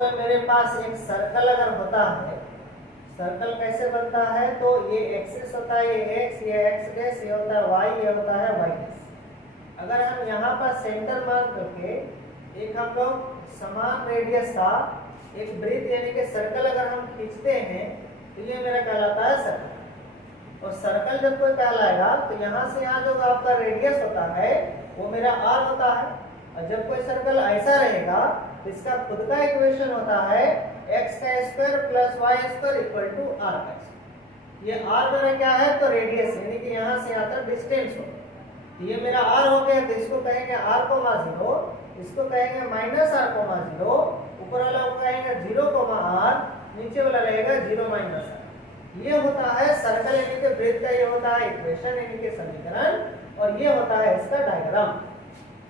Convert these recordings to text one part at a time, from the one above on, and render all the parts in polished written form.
तो मेरे पास एक सर्कल अगर होता है, सर्कल कैसे बनता है, तो ये एक्सिस होता है, ये एक्स, ये एक्स डैश, ये होता है वाई, ये होता है वाई डैश। अगर हम यहाँ पर सेंटर मार्क करके एक हम लोग समान रेडियस का एक वृत्त यानी कि सर्कल अगर हम खींचते हैं तो ये मेरा कहलाता है सर्कल। और सर्कल जब कोई कहलाएगा तो यहाँ से यहाँ जो आपका रेडियस होता है वो मेरा आर होता है। और जब कोई सर्कल ऐसा रहेगा तो इसका खुद का इक्वेशन होता है एक्स का square plus y square equal to r का स्क्वायर। ये आर मेरा क्या है, तो रेडियस यानी कि यहाँ से यहाँ तक डिस्टेंस हो। तो ये मेरा आर हो गया, तो इसको कहेंगे आर कोमा 0, इसको कहेंगे माइनस आर कोमा 0, ऊपर वाला को कहेंगे 0 कोमा आर, नीचे वाला रहेगा 0 माइनस आर। ये होता है सर्कल यानी कि वृत्त का, ये होता है इक्वेशन यानी कि समीकरण, और ये होता है इसका डायग्राम।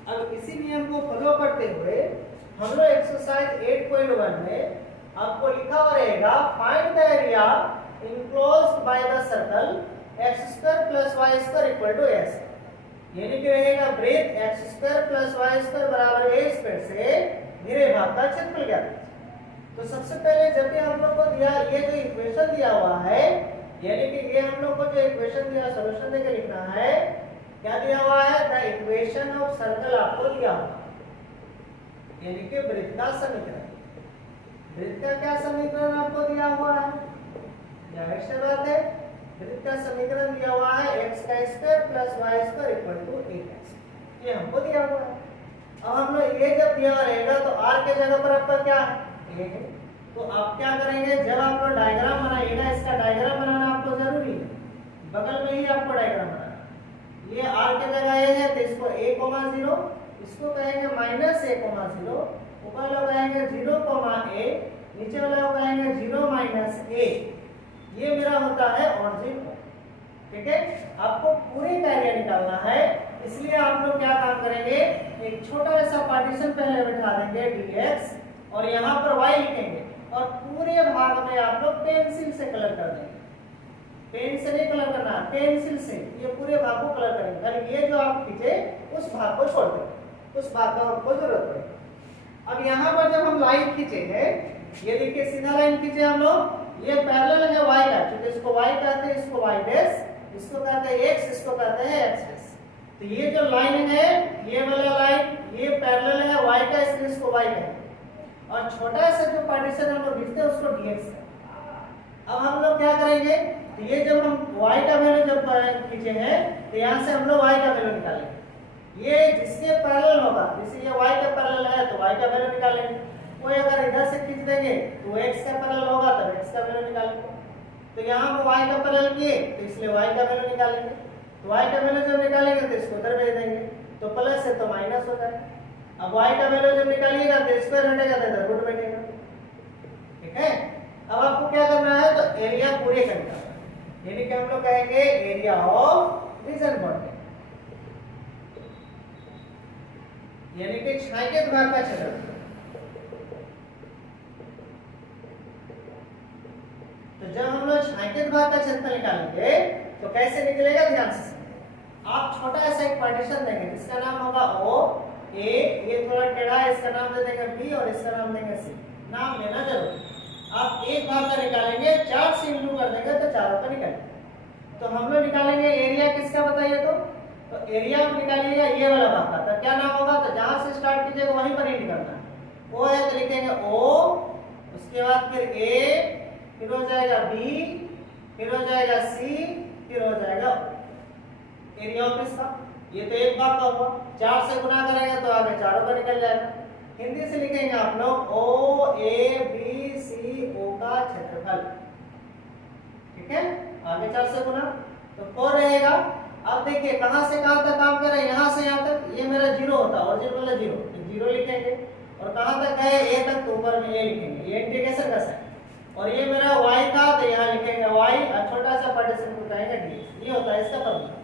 अब इसी नियम को फॉलो करते हुए हम लोग एक्सरसाइज 8.1 में आपको लिखा हुआ रहेगा find the area enclosed by the circle x square plus y square equal to s। यानी कि रहेगा वृत्त x square plus y square बराबर a स्क्वायर से घिरे भाग का क्षेत्रफल ज्ञात कीजिए। तो सबसे पहले जब भी हम लोग को दिया ये जो इक्वेशन दिया हुआ है, यानी कि ये हम लोग को जो इक्वेशन दिया सॉल्यूशन देके लिखना है, क्या दिया हुआ है, द इक्वेशन ऑफ सर्कल आपको दिया हुआ है, यानी कि वृत्त का समीकरण। वृत्त का क्या समीकरण आपको दिया हुआ है, जाहिर सी बात है वृत्त का समीकरण दिया हुआ है x का square plus y square equal to 8x, ये हमको दिया हुआ है। अब हम लोग ये जब दिया रहेगा तो r के जगह पर आपका क्या है, a है। तो आप क्या करेंगे, जब आप लोग डायग्राम बनाइएगा, इसका डायग्राम बनाना आपको जरूरी है, बगल में ही आपको डायग्राम बनाना। ये r के जगह a है तो इसको a, 0, इसको कहेंगे माइनस a, 0, ऊपर वाला कहेंगे 0, a, नीचे वाला को कहेंगे 0 माइनस a। ये मेरा होता है ऑरिजिन। ठीक है, आपको पूरी का एरिया निकालना है, इसलिए आप लोग क्या काम करेंगे, एक छोटा सा पार्टीशन पहले बिठा देंगे dx, और यहाँ पर y लिखेंगे, और पूरे भाग में आप लोग पेंसिल से कलर कर देंगे। पेन से नहीं कलर करना, पेंसिल से ये पूरे भाग को कलर करेंगे। और ये जो आप खींचे उस भाग को छोड़ देंगे, उस भाग का आपको जरूरत पड़ेगी। अब यहाँ पर जब हम लाइन खींचेंगे, ये देखिए सीधा लाइन खींचे हम लोग, ये पैरेलल है y का, क्योंकि इसको y कहते हैं, इसको y डैश, इसको कहते हैं x, इसको कहते हैं x डैश। तो ये जो लाइन है, ये वाला लाइन, ये पैरेलल है y का, इसलिए इसको y कहते हैं। और छोटा सा जो पार्टीशन हम लोग खींचते हैं उसको dx है। अब हम लोग क्या करेंगे, तो ये जब हम y का वैल्यू जब खींचे हैं तो यहाँ से हम लोग y का वैल्यू निकालेंगे। ये जिसके पैरेलल होगा, जैसे ये y का पैरेलल है तो y का वैल्यू निकालेंगे। कोई अगर इधर से खींच देंगे तो x का पैरेलल होगा तब x का वैल्यू निकालेंगे। तो यहाँ हम y का पैरेलल किए तो इसलिए y का वैल्यू निकालेंगे। तो y का वैल्यू जब निकालेंगे तो इसको उधर भेज देंगे, तो प्लस है तो माइनस होता है। अब y का वैल्यू जब निकालिएगा तो स्क्वायर हटेगा तो इधर रूट बैठेगा। ठीक है, अब आपको क्या करना है, तो एरिया पूरे करना है, यानी कि हम लोग कहेंगे एरिया ऑफ रीजन बॉन्डेड, यानी कि छायांकित भाग का क्षेत्रफल। तो जब हम लोग छायांकित भाग का क्षेत्रफल निकालेंगे तो कैसे निकलेगा, ध्यान से समझिए। आप छोटा सा एक पार्टीशन देंगे जिसका नाम होगा O A, ये थोड़ा टेढ़ा है, इसका नाम दे देंगे B और इसका नाम देंगे C। नाम लेना जरूरी। आप एक भाग का निकालेंगे, 4 से इंटू कर देंगे तो चारों का निकालेंगे। तो हम लोग निकालेंगे एरिया किसका बताइए, तो एरिया आप निकालिएगा ये वाला भाग का। तो क्या नाम होगा, तो जहां से स्टार्ट कीजिएगा वहीं पर ही निकालना है। O है तो लिखेंगे O, उसके बाद फिर A, फिर हो जाएगा B, फिर हो जाएगा C, फिर हो जाएगा O। एरिया ऑफ इसका ये तो एक भाग का हुआ, 4 से गुना करेंगे तो आगे चारों का निकल जाएगा। हिंदी से लिखेंगे आप लोग O A B C O का क्षेत्रफल। ठीक है, आगे 4 से गुना तो 4 रहेगा। अब देखिए कहां से कहां तक काम कर रहे हैं, यहां से यहां तक, ये मेरा 0 होता है, ओरिजिनल वाला 0, तो 0 लिखेंगे। और कहां तक है, a तक, तो ऊपर में a लिखेंगे, ये इंटीग्रेशन का साइन। और ये मेरा y था तो यहां लिखेंगे y, और छोटा सा पार्टीशन को कहेंगे dx। ये होता है इसका फॉर्मूला।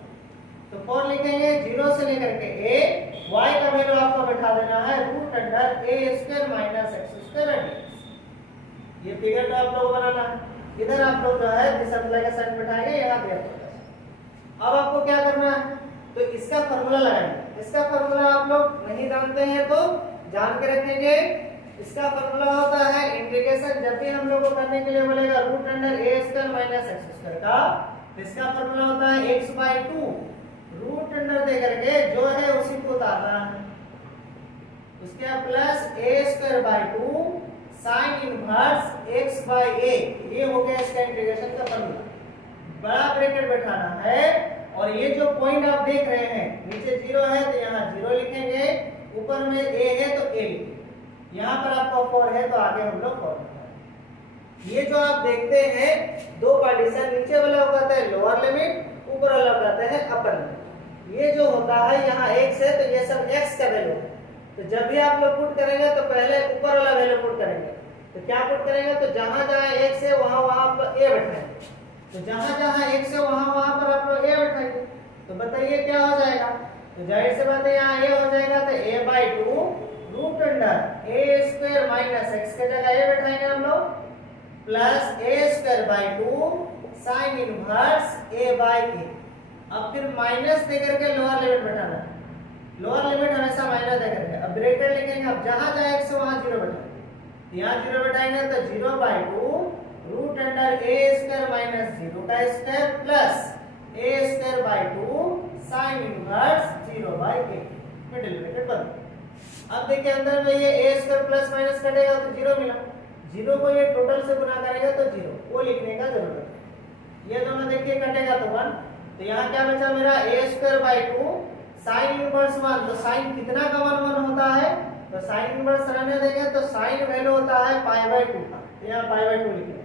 तो 4 लिखेंगे, 0 से लेकर के a, y का वैल्यू आपको बैठा देना है root under a square minus x square dx। ये फिगर तो आप लोगों को बनाना है। इधर आप लोग जो है दिशा का साइन बैठाएंगे, यहां पे। अब आपको क्या करना है, तो इसका फार्मूला लगाएंगे। इसका फार्मूला आप लोग नहीं जानते हैं तो जान के रखेंगे। इसका फार्मूला होता है इंटीग्रेशन जब भी हम लोग को करने के लिए बोलेगा रूट अंडर ए स्क्वायर माइनस एक्स स्क्वायर का, इसका फॉर्मूला होता है x/2 रूट अंडर दे करके जो है उसी को उतारना है, उसके बाद plus A square by 2 sine inverse x/a, ये हो गया इसका इंटीग्रेशन का फॉर्मूला। बड़ा ब्रैकेट बैठाना है और ये जो पॉइंट आप देख रहे हैं नीचे 0 है तो यहाँ 0 लिखेंगे, ऊपर में a है तो a लिखेंगे, यहाँ पर आपका 4 है तो आगे हम लोग 4 लिखेंगे। ये जो आप देखते हैं दो पार्टीशन, नीचे वाला को कहते हैं लोअर लिमिट, ऊपर वाला को कहते हैं अपर लिमिट। ये जो होता है यहाँ x है तो ये सब x का वैल्यू है, तो जब भी आप लोग पुट करेंगे तो पहले ऊपर वाला वैल्यू पुट करेंगे, तो क्या पुट करेंगे तो जहां जहां x है वहां वहां आप लोग a बैठाएंगे, तो जहां जहां x है वहां वहां पर आप लोग a बैठाएंगे, तो बताइए क्या हो जाएगा, तो जाहिर सी बात है यहाँ a हो जाएगा तो a/2 रूट अंडर ए स्क्वायर माइनस एक्स के जगह a बैठाएंगे हम लोग plus a²/2 sine inverse a/a। अब फिर माइनस दे करके लोअर लिमिट बैठाना है, लोअर लिमिट हमेशा माइनस दे करके, अब ब्रैकेट लिखेंगे, अब जहां जहां x है वहां 0 बैठाएंगे, यहाँ 0 बैठाएंगे तो 0/2 रूट अंडर ए स्क्वायर माइनस 0 का square plus a²/2 sine inverse 0/a, middle bracket बंद। अब देखिए अंदर में ये a स्क्वायर प्लस माइनस कटेगा तो 0 मिला, 0 को ये टोटल से गुना करेगा तो 0, वो लिखने का जरूरत है। ये दोनों देखिए कटेगा तो 1, तो यहाँ क्या बचा मेरा a²/2 साइन इनवर्स 1, तो साइन कितना का 1 होता है, तो साइन इनवर्स रहने देंगे तो साइन वैल्यू होता है π/2 का, तो यहाँ π/2 लिखेंगे,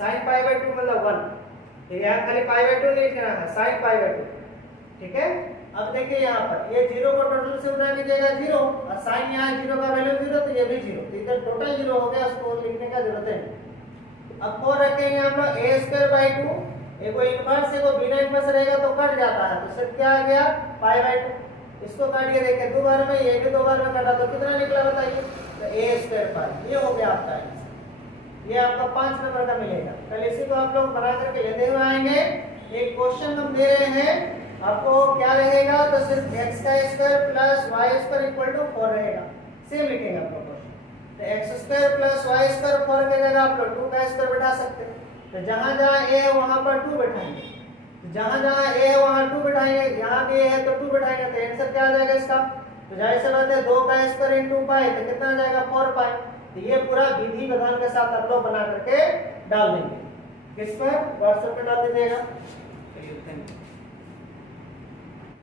साइन π/2 मतलब 1, तो यहाँ खाली π/2 नहीं लिखना है, साइन π/2, ठीक है। अब देखिए यहाँ पर ये 0 को टोटल से उठा लीजिएगा 0, और साइन यहाँ 0 का वैल्यू 0 तो ये भी 0, तो इधर टोटल 0 हो गया, उसको लिखने का जरूरत है नहीं। अब 4 रखेंगे हम लोग a²/2, एगो इनवर्स एगो बिना इनवर्स रहेगा तो कट जाता है, तो सिर्फ क्या आ गया π/2, इसको काटिए, देखिए 2 बार में, ये भी 2 बार में कटा तो कितना निकला बताइए, तो a²π, ये हो गया आपका आंसर, ये आपका 5 नंबर का मिलेगा। कल इसी को आप लोग बना करके लेते हुए आएंगे। एक क्वेश्चन हम दे रहे हैं आपको, क्या रहेगा, तो सिर्फ x² plus y² equal to 4 रहेगा, सेम लिखेंगे आप लोग क्वेश्चन, तो x² प्लस y² 4 के जगह आप लोग 2 का स्क्वायर बैठा सकते हैं, तो जहां जहां a है वहां पर 2 बैठाएंगे, तो जहां जहां a है वहां 2 बैठाएंगे, यहाँ भी a है तो 2 बैठाएंगे, तो आंसर क्या आ जाएगा इसका, तो जाहिर सी बात है 2 का स्क्वायर इनटू पाई तो कितना आ जाएगा 4π, तो ये पूरा विधि विधान के साथ आप लोग बना करके डाल देंगे, किस पर व्हाट्सएप पे डाल दीजिएगा।